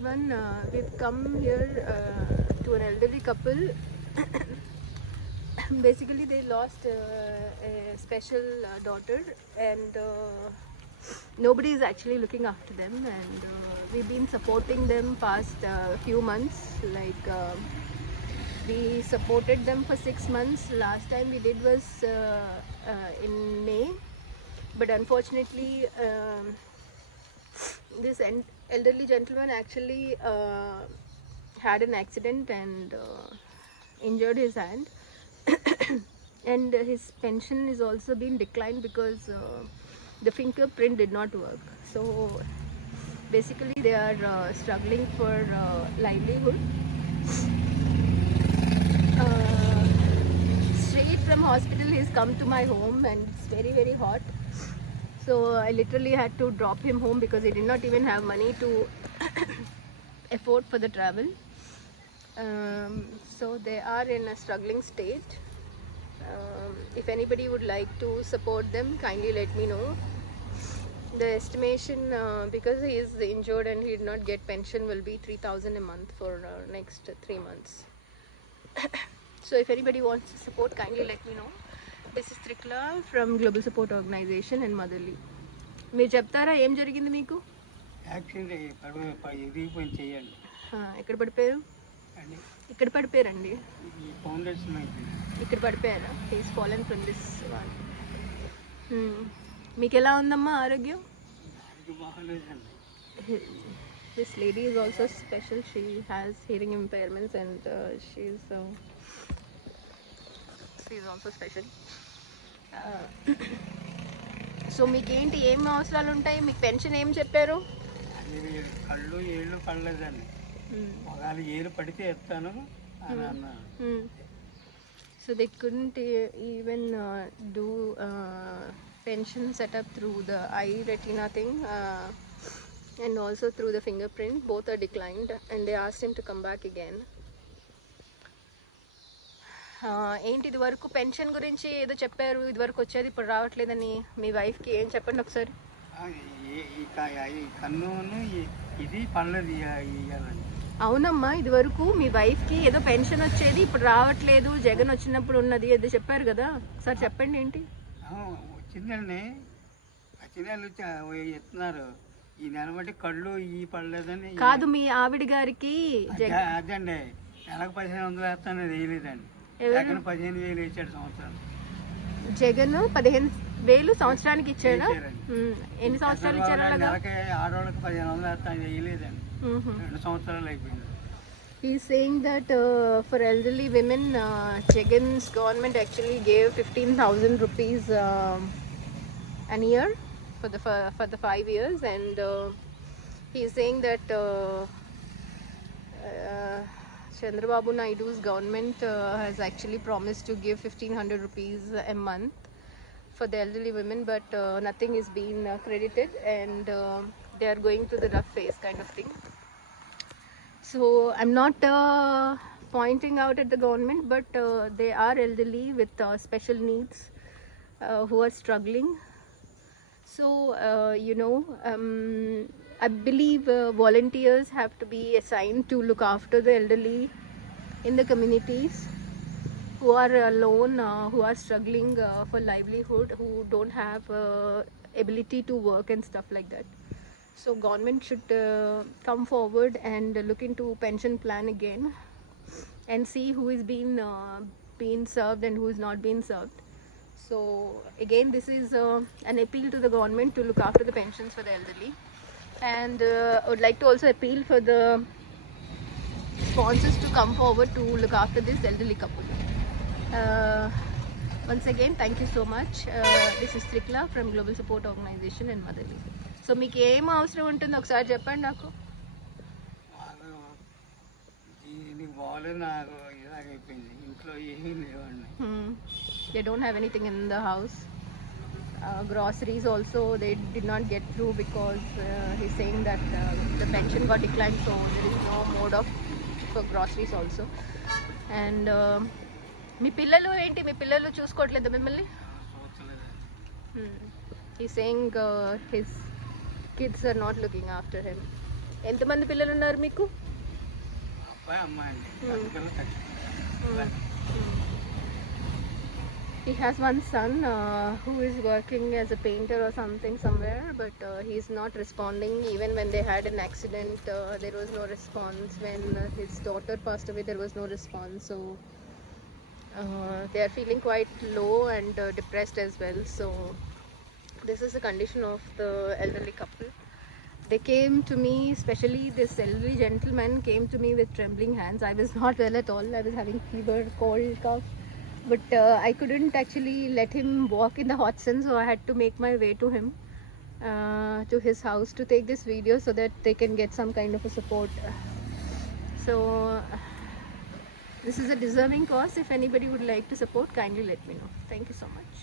everyone. We've come here to an elderly couple. Basically, they lost a special daughter, and nobody is actually looking after them. And we've been supporting them past few months. Like we supported them for 6 months. Last time we did was in May, but unfortunately. This elderly gentleman actually had an accident and injured his hand and his pension is also been declined because the fingerprint did not work. So basically they are struggling for livelihood. Straight from hospital he's come to my home and it's very hot. So I literally had to drop him home because he did not even have money to afford for the travel. So they are in a struggling state. If anybody would like to support them, kindly let me know. The estimation, because he is injured and he did not get pension, will be 3,000 a month for next 3 months. So if anybody wants to support, kindly let me know. This is Trikla from Global Support Organization and Motherly. మీరు చెప్తారా ఏం జరిగింది మీకు? ఎక్కడ పడిపోయారు? ఇక్కడ పడిపోయారండి. ఇక్కడ పడిపోయారా? He's fallen from this one. మీకు ఎలా ఉందమ్మా ఆరోగ్యం? This lady is also special. She has hearing impairments and she is also special. So మీకేంటి ఏం అవసరాలు ఉంటాయి? మీకు పెన్షన్ ఏం చెప్పారు? కళ్ళు ఏళ్ళు పడలేదండి, ఒకవేళ ఏళ్ళు పడితే ఇస్తాను అని అన్నారు. So they couldn't even do pension setup through the eye retina thing and also through the fingerprint. Both are declined and they asked him to come back again. ఏంటి ఇది వరకు పెన్షన్ గురించి ఏదో చెప్పారు, ఇది వరకు వచ్చేది ఇప్పుడు రావట్లేదని. మీ వైఫ్కి ఏం చెప్పండి ఒకసారి. ఇది పడలేదు. అవునమ్మా, ఇది వరకు మీ వైఫ్కి ఏదో పెన్షన్ వచ్చేది ఇప్పుడు రావట్లేదు, జగన్ వచ్చినప్పుడు ఉన్నది ఏదో చెప్పారు కదా, ఒకసారి చెప్పండి ఏంటి. వచ్చిందండి, ఇస్తున్నారు. ఈ నెల బట్టి కళ్ళు ఈ పడలేదని కాదు, మీ ఆవిడ గారికి అదండి నెలకు 1,500 వేస్తాను వేయలేదండి. జగన్ 15,000 ఇచ్చాడు సంవత్సరం. జగన్ 15,000 సంవత్సరానికి ఇచ్చాడు. ఎన్ని సంవత్సరాలు ఇచ్చారు? నెలకి ఆడవాళ్ళకి 1,500 వేస్తాను వేయలేదండి. 2 సంవత్సరాలు అయిపోయింది. He's saying that for elderly women, Jagan's government actually gave 15,000 rupees an year for the 5 years, and he's saying that Chandrababu Naidu's government has actually promised to give 1,500 rupees a month for the elderly women, but nothing is being credited, and they are going through the rough phase kind of thing. So I'm not pointing out at the government, but they are elderly with special needs who are struggling. So I believe volunteers have to be assigned to look after the elderly in the communities who are alone, who are struggling for livelihood, who don't have ability to work and stuff like that. So government should come forward and look into pension plan again and see who is being served and who is not being served. So again, this is an appeal to the government to look after the pensions for the elderly. And I would like to also appeal for the sponsors to come forward to look after this elderly couple. Once again, thank you so much. This is Trikla from Global Support Organization and Motherly. So మీకు ఏం అవసరం ఉంటుంది ఒకసారి చెప్పండి నాకు. ఇంట్లో ఏమీ లేవండి. They don't have anything in the house. Groceries also they did not get through because he's saying that the pension got declined, so there is no mode of for groceries also. And మీ పిల్లలు ఏంటి, మీ పిల్లలు చూసుకోవట్లేదా మిమ్మల్ని? He's saying his kids are not looking after him. ఎంతమంది పిల్లలు ఉన్నారు మీకు? అబ్బాయి అమ్మాయి అండి. Hmm. అందుకని తగ్గిపోయింది. He has one son who is working as a painter or something somewhere, but he's not responding. Even when they had an accident, there was no response. When his daughter passed away, there was no response. So they are feeling quite low and depressed as well. So this is the condition of the elderly couple. They came to me, especially this elderly gentleman came to me with trembling hands. I was not well at all. I was having fever, cold, cough. But I couldn't actually let him walk in the hot sun, so I had to make my way to him, to his house, to take this video so that they can get some kind of a support. So this is a deserving cause. If anybody would like to support, kindly let me know. Thank you so much.